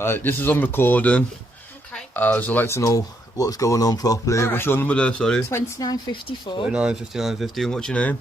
This is on recording. Okay. So I'd like to know what's going on properly. All right. What's your number there, sorry? 2954. 29, 59, 50. And what's your name?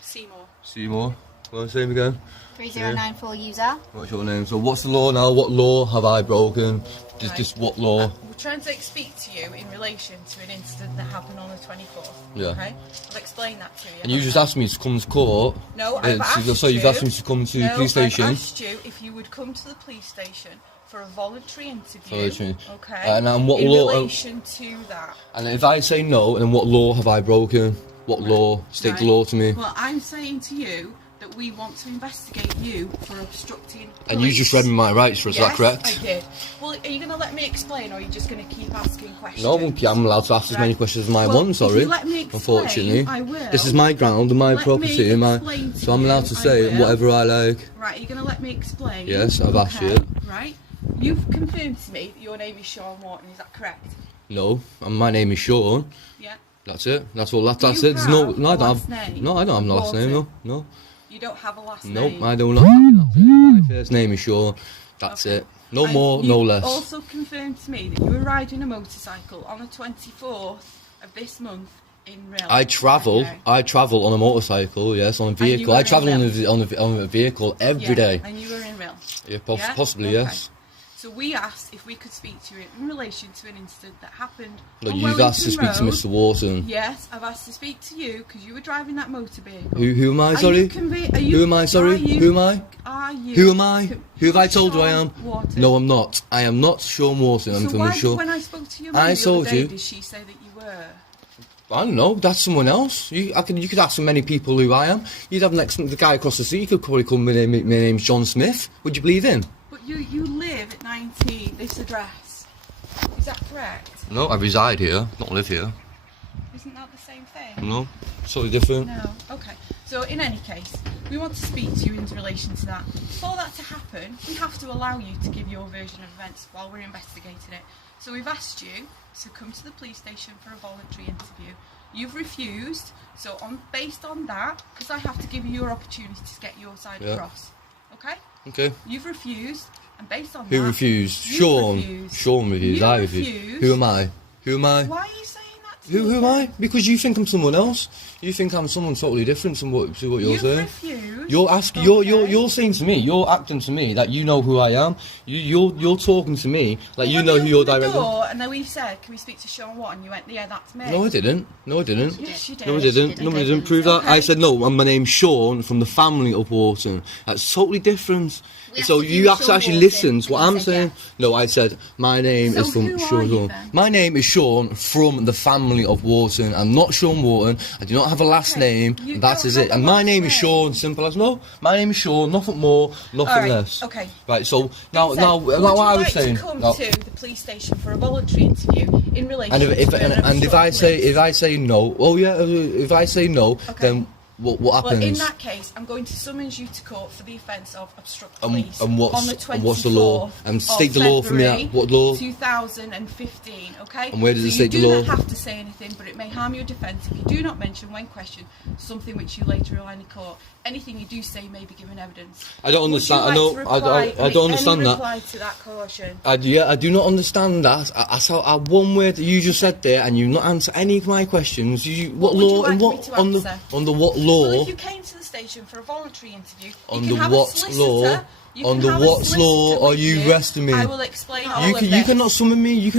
Seymour. Seymour. Go on, say him again. 3094 user. What's your name? So what's the law now? What law have I broken? Just what law? We're trying to speak to you in relation to an incident that happened on the 24th. Yeah. Okay. I'll explain that to you. And you just asked me to come to court. No, I've asked so you've you. asked me to come to the No, police station. I've asked you if you would come to the police station for a voluntary interview. Voluntary. Okay. And what in law? relation to that. And if I say no, then what law have I broken? What law? State the law to me. Well, I'm saying to you that we want to investigate you for obstructing. And you just read me my rights, is that correct? Yes, I did. Well, are you going to let me explain, or are you just going to keep asking questions? No, I'm allowed to ask as many questions as I want, sorry. If you let me explain, unfortunately. I will. This is my ground and my Let me property, explain to so I'm allowed to you, say I will. whatever I like. Right, are you going to let me explain? Yes, I've asked you. Right. You've confirmed to me that your name is Sean Wharton, is that correct? No, and my name is Sean. Yeah. That's it. That's all. That's you it. There's no. have No, I a don't last have. name? No, I don't have no last name. No, Wharton? no. You don't have a last Nope, name? I do not. My first name is Sean. That's Okay. it. No And more, no you've less. also confirmed to me that you were riding a motorcycle on the 24th of this month in Rill. I travel. Okay. I travel on a motorcycle. Yes, on a you vehicle. were I in travel on Rill? on a vehicle every Yeah, day. And you were in Rill. Yeah, Yeah? possibly Okay. yes. So we asked if we could speak to you in relation to an incident that happened. No, on you've asked to speak Wellington to Road. Mr. Wharton. Yes, I've asked to speak to you because you were driving that motor vehicle. Who am I? Are Sorry. you Who am I? Sorry. Who am I? Are you? Who am I? Who have I told you I am? Sean Wharton. No, I'm not. I am not Sean Wharton. I'm So from why, the show. when I spoke to your I mum the told other day, you. did she say that you were? I don't know. That's someone else. You could ask so many people who I am. You'd have the guy across the street. You could probably call my name's John Smith. Would you believe him? But you live at 19, this address. Is that correct? No, I reside here. Not live here. Isn't that the same thing? No, totally different. No. Okay. So in any case, we want to speak to you in relation to that. For that to happen, we have to allow you to give your version of events while we're investigating it. So we've asked you to come to the police station for a voluntary interview. You've refused. So based on that, because I have to give you your opportunity to get your side across. Okay? Okay. You've refused, and based on Who that, refused? you've Sean. refused. Sean refused. You I refused. refused. Who am I? Who am I? Why are you saying that to Who me? am I? Because you think I'm someone else. You think I'm someone totally different from what you're You've saying. refused. You're asking. Okay. You're saying to me. You're acting to me that you know who I am. You're talking to me like you know who you're directly. directly. And then we said, "Can we speak to Sean Wharton?" You went, "Yeah, that's me." No, I didn't. No, I didn't. Yes, you did. No, I didn't. No, I didn't prove that. Okay. I said no. My name's Sean from the family of Wharton. That's totally different. We So asked if you you have were to Sean actually Wharton, listen to what and I'm you said saying. No, I said my name So is from who are Sean. you then? My name is Sean from the family of Wharton. I'm not Sean Wharton. I do not have a last Okay. name. You And that don't is have it. a And my last name is name. Sean. Simple as no. My name is Sean. Nothing more. Nothing All right, less. okay. Right. So now, Would now, you what I was like saying. to come now- to the police station for a voluntary interview in relation and if to an if I obstruct say police? no, oh yeah, if I say no, Okay. then what happens? Well, in that case, I'm going to summons you to court for the offence of obstruct And- police and what's- on the 24th and what's the law? And state the law for me, February what law? 2015, okay? And where does so it state the you do law? not have to say anything, but it may harm your defence if you do not mention when questioned something which you later rely in court. Anything you do say may be given evidence. I don't Would you understand. like I know. to I reply- don't. I don't understand any that. reply to that caution? I do not understand that. I saw one word that you just said there, and you've not answered any of my questions. What would you law like and me what to on the answer? under what law? Well, if you came to the station for a voluntary interview, On you the can have what a solicitor. law? You On can the have a what solicitor law are with you arresting me? I will explain all You of can, this. you cannot summon me. You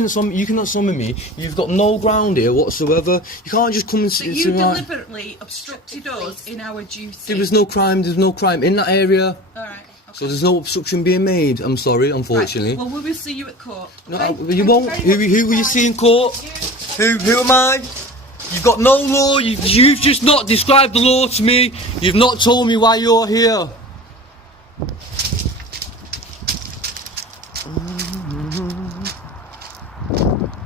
cannot summon me. You've got no ground here whatsoever. You can't just come and So sit. you sit right- deliberately obstructed us in our duty. There was no crime. There's no crime in that area. All right. Okay. So there's no obstruction being made. I'm sorry, unfortunately. Right. Well, we will see you at court. No, okay? you Thank won't. very Who much. will you see in court? Who am I? You've got no law. You've just not described the law to me. You've not told me why you're here.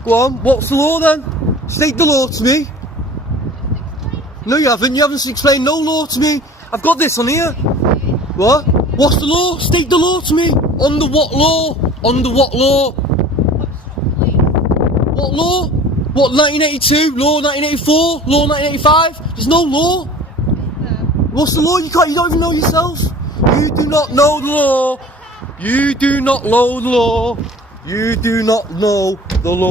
Go on. What's the law then? State the law to me. No, you haven't. You haven't explained no law to me. I've got this on here. What? What's the law? State the law to me. Under what law? Under what law? What law? What, 1982? Law 1984? Law 1985? There's no law. What's the law? You don't even know yourself. You do not know the law. You do not know the law. You do not know the law.